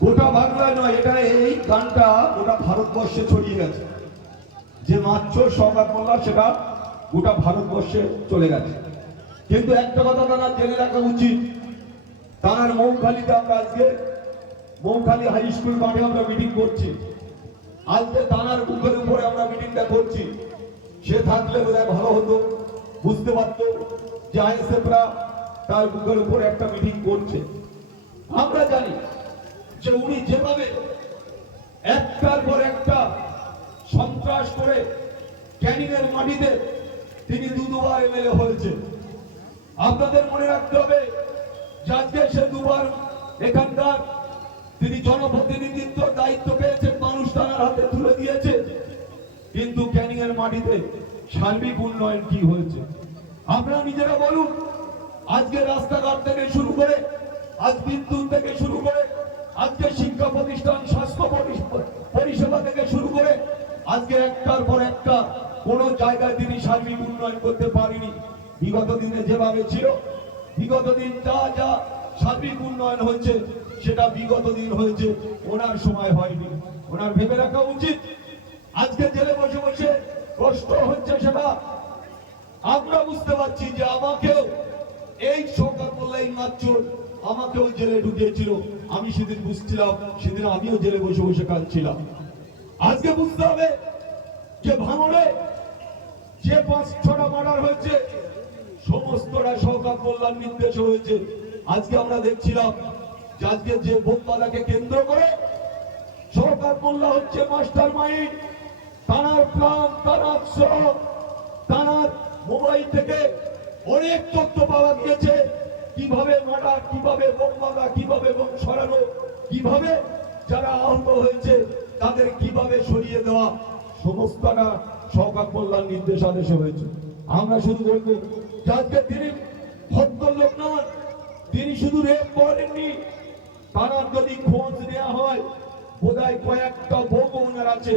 গোটা বাংলায় নয়, এটা এই গানটা গোটা ভারতবর্ষে ছড়িয়ে গেছে। যে মারচোর সওগাত মোল্লা সেটা গোটা ভারতবর্ষে চলে গেছে। কিন্তু একটা কথা তারা জেনে রাখা উচিত, তার মৌখালীতে আমরা আজকে মৌখালী হাই স্কুল মাঠে আমরা মিটিং করছি। আজকে তানার বুকের উপরে আমরা মিটিংটা করছি। সে থাকলে বোধহয় ভালো হতো, বুঝতে পারতো যে আইএসএফরা তার বুকের উপরে একটা মিটিং করছে। আমরা জানি যে উনি যেভাবে একটার পর একটা সন্ত্রাস করে ক্যানিং এর মাটিতে তিনি দুবার এমএলএ হয়েছে। আপনাদের মনে রাখতে হবে যে আজকে সে দুবার এখানকার তিনি জনপ্রতিনিধিত্ব দায়িত্ব পেয়েছেন, মানুষ তার হাতে তুলে দিয়েছে। কিন্তু ক্যানিং এর মাটিতে সার্বিক উন্নয়ন কি হয়েছে আপনারা নিজেরা বলুন। আজকে রাস্তাঘাট থেকে শুরু করে, আজ বিদ্যুৎ থেকে শুরু করে, আজকে শিক্ষা প্রতিষ্ঠান, স্বাস্থ্য পরিষেবা থেকে শুরু করে, আজকে একটার পর একটা কোন জায়গায় তিনি সার্বিক উন্নয়ন করতে পারেনি। বিগত দিনে যেভাবে ছিল, বিগত দিন যা যা সার্বিক উন্নয়ন হয়েছে সেটা বিগত দিন হয়েছে, ওনার সময় হয়নি। ওনার ভেবে রাখা উচিত। আজকে জেলে বসে বসে কষ্ট হচ্ছে, সেটা আমরা বুঝতে পারছি যে আমাকেও এই সওগাত মোল্লা মারচোর আমাকেও জেলে ঢুকিয়েছিল। আমি সেদিন বুঝছিলাম, সেদিন আমিও জেলে বসে বসে কাঁদছিলাম। আজকে বুঝতে হবে যে ভাঙড়ে যে 5-6টা মার্ডার হয়েছে সমস্তটা সওগাত মোল্লার নির্দেশে হয়েছে। আজকে আমরা দেখছিলাম যে আজকে যে বোমবালাকে কেন্দ্র করে সওগাত মোল্লা হচ্ছে মাস্টার মাইন্ড। তানার প্ল্যান, তানার সব, তানার মোবাইল থেকে অনেক তথ্য পাওয়া গিয়েছে, কিভাবে মার্ডার, কিভাবে বোম মারা, কিভাবে বোম সরানো, কিভাবে যারা আহত হয়েছে তাদের কিভাবে সরিয়ে দেওয়া, সমস্তটা সওগাত মোল্লার নির্দেশাদেশে হয়েছে। আমরা শুধু বলবো যে আজকে তিনি ভদ্রলোক নন, তিনি শুধু রেপ করেননি। তার যদি খোঁজ নেওয়া হয় বোধহয় কয়েকটা বউ ওনার আছে,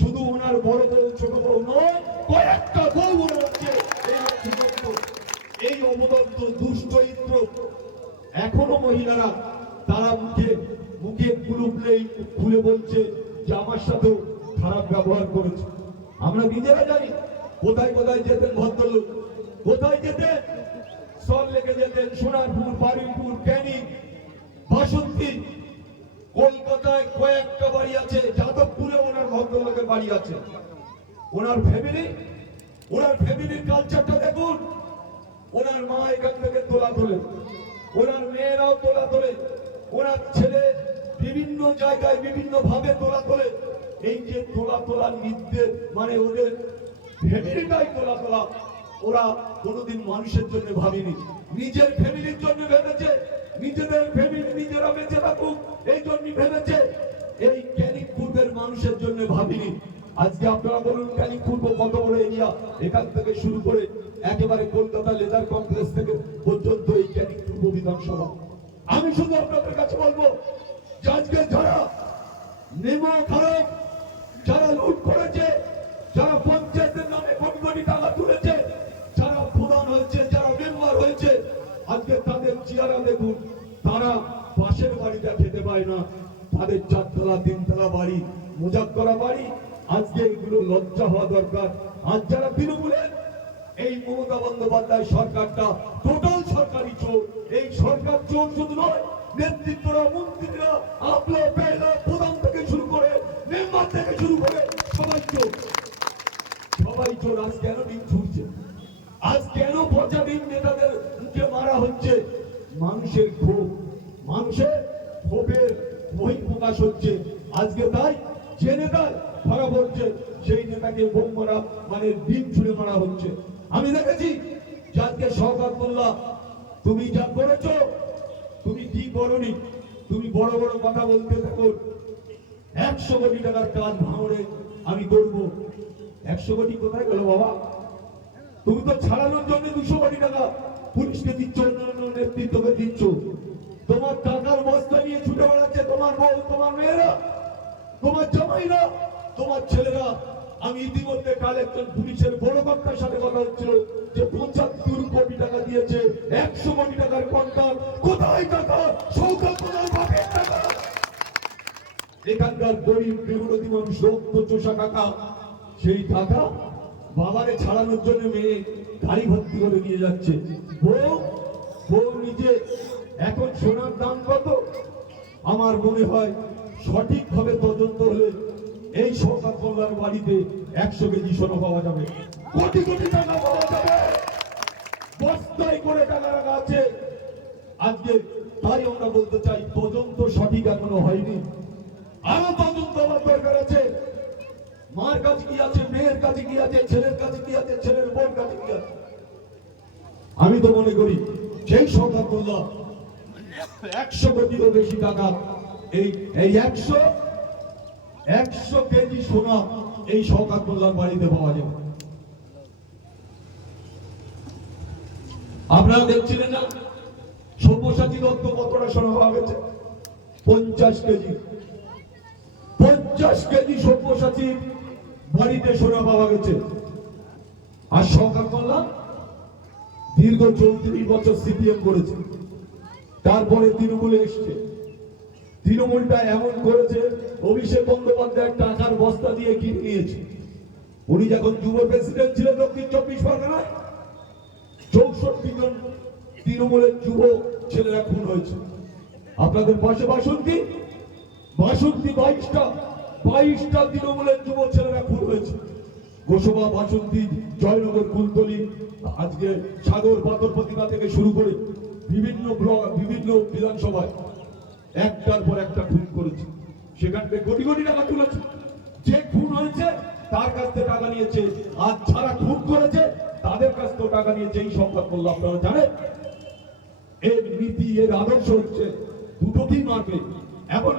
শুধু ওনার বড় বউ ছোট বউ নয়, কয়েকটা বউ ওনার আছে। এই অবদত্ত দুষ্টইত্র এখনো মহিলারা তারা মুখে মুখে খুলে বলছে যে আমার সাথে খারাপ ব্যবহার করেছে। আমরা নিজেরা জানি কোথায় কোথায় যেতেন ভদ্রলোক, কোথায় যেতেন, সল লেগে যেতেন, সোনারপুর, বারুইপুর, ক্যানিং, বাসন্তী। কলকাতায় কয়েকটা বাড়ি আছে, যাদবপুরে ওনার ভদ্রলোকের বাড়ি আছে। ওনার ফ্যামিলির কালচারটা দেখুন। ওনার মা এখান থেকে তোলা তোলে, ওনার মেয়েরাও তোলা তোলে, ওনার ছেলে বিভিন্ন জায়গায় বিভিন্ন ভাবে তোলা তোলে। এই যে তোলার নির্দেশ, মানে ওদের ফ্যামিলিটাই তোলা। ওরা কোনোদিন মানুষের জন্য ভাবেনি, নিজের ফ্যামিলির জন্য ভেবেছে, নিজেদের ফ্যামিলি নিজেরা বেঁচে থাকুক এই জন্য ভেবেছে। এই ক্যানিং পূর্বের মানুষের জন্য ভাবিনি। আজকে আপনারা বলুন ক্যানিং পূর্ব কত বড় এরিয়া, এখান থেকে শুরু করে একেবারে কলকাতা লেদার কমপ্লেক্স থেকে পর্যন্ত এই ক্যানিং পূর্ব বিধানসভা। আমি শুধু আপনাদের কাছে বলবো যে আজকে যারা নেমো খারাপ, যারা লুট করেছে, যারা পঞ্চায়েতের নামে কোটি কোটি টাকা তুলেছে, যারা প্রধান হয়েছে, যারা মেম্বার হয়েছে, আজকে তাদের চেহারা দেখুন। তারা পাশের বাড়িটা খেতে পায় না, তাদের 4তলা 3তলা বাড়ি, মজাক করা বাড়ি। আজকে এগুলো লজ্জা হওয়া দরকার। আজ যারা তৃণমূলের এই মমতা বন্দ্যোপাধ্যায় সরকারটা টোটাল সরকারি চোর। এই সরকার চোর শুধু নয়, নেতৃত্বরা, মন্ত্রীরা, আপনার প্রধান থেকে শুরু করে মেম্বার থেকে শুরু করে সবাই চোর, সবাই চোর। আজ কেন দিন ছুটছে? আজ কেন পর্যাদিন নেতাদের মুখে মারা হচ্ছে? মানুষের ক্ষোভ, মানুষের ক্ষোভের বহিঃপ্রকাশ হচ্ছে। আজকে তাই যে নেতা ধরা পড়ছে সেই নেতাকে বোম মারা, মানে ডিম ছুঁড়ে মারা হচ্ছে। আমি দেখেছি যে আজকে সওগাত মোল্লা তুমি যা করেছ, তুমি কি করনি? তুমি বড় বড় কথা বলতে থাকো। 100 কোটি টাকার কাজ ভাঙড়ে আমি করবো। 100 কোটি কোথায় গেল বাবা? তুমি তো ছাড়ানোর জন্য 200 কোটি টাকা পুলিশকে দিচ্ছ, অন্যান্য নেতৃত্বকে দিচ্ছ। তোমার টাকার বস্তা নিয়ে ছুটে বেড়াচ্ছে তোমার বউ, তোমার মেয়েরা, তোমার জামাইরা, তোমার ছেলেরা। আমি ইতিমধ্যে কাল একজন পুলিশের বড় কর্তার সাথে কথা হচ্ছিল যে 75 কোটি টাকা দিয়েছে, 100 কোটি টাকার কন্ট্রাক্ট। কোথায় টাকা? এখানকার গরিব মেহনতি মানুষ রক্ত চোষা টাকা, সেই টাকা বাবারে ছাড়ানোর জন্য মেয়ে গাড়ি ভর্তি করে নিয়ে যাচ্ছে। বউ বউ নিজে এখন সোনার দাম কত? আমার মনে হয় সঠিকভাবে তদন্ত হলে এই সরকার কল্যাণ বাড়িতে 100 কেজি সোনা পাওয়া যাবে, কোটি কোটি টাকা পাওয়া যাবে, বস্তায় করে টাকা রাখা আছে আজকে। তাই আমরা বলতে চাই তদন্ত সঠিক এখনো হয়নি, আরো তদন্ত হওয়ার দরকার আছে। মার কাছে কি আছে, মেয়ের কাছে কি আছে, ছেলের কাছে কি আছে, ছেলের বোন কাছে কি আছে। আমি তো মনে করি সেই সরকার কল্যাণ 100 কোটিরও বেশি টাকা, এই 100 কেজি সোনা এই সরকার কল্যাণ বাড়িতে পাওয়া যাবে। আপনারা দেখছিলেন না সব্যসাচী দত্ত কতটা সোনা পাওয়া গেছে? 50 কেজি। 50 কেজি সব্যসাচীর বাড়িতে সোনা পাওয়া গেছে। আর সরকার কল্যাণ দীর্ঘ 34 বছর সিপিএম করেছে, তারপরে তৃণমূলে এসছে। তৃণমূলটা এমন করেছে, অভিষেক বন্দ্যোপাধ্যায় টাকার বস্তা দিয়ে কিনে নিয়েছে। উনি যখন যুব প্রেসিডেন্ট ছিলেন দক্ষিণ 24 পরগনায় 64 জন তৃণমূলের যুব ছেলেরা খুন হয়েছে। আপনাদের পাশে বাসন্তী 22টা তৃণমূলের যুব ছেলেরা খুন হয়েছে। গোসবা, বাসন্তী, জয়নগর, কুলতলি, আজকে সাগর, পাথরপতিমা থেকে শুরু করে বিভিন্ন ব্লক, বিভিন্ন বিধানসভায় একটার পর একটা খুন করেছে। সেখান থেকে কোটি কোটি টাকা তুলেছে। যে খুন হয়েছে তার কাছ থেকে টাকা নিয়েছে, আর যারা খুন করেছে তাদের কাছ থেকে টাকা নিয়েছে। এই সংবাদ বললো আপনারা জানেন। এর নীতি, এর আদর্শ হচ্ছে দুটোকেই মারবে এমন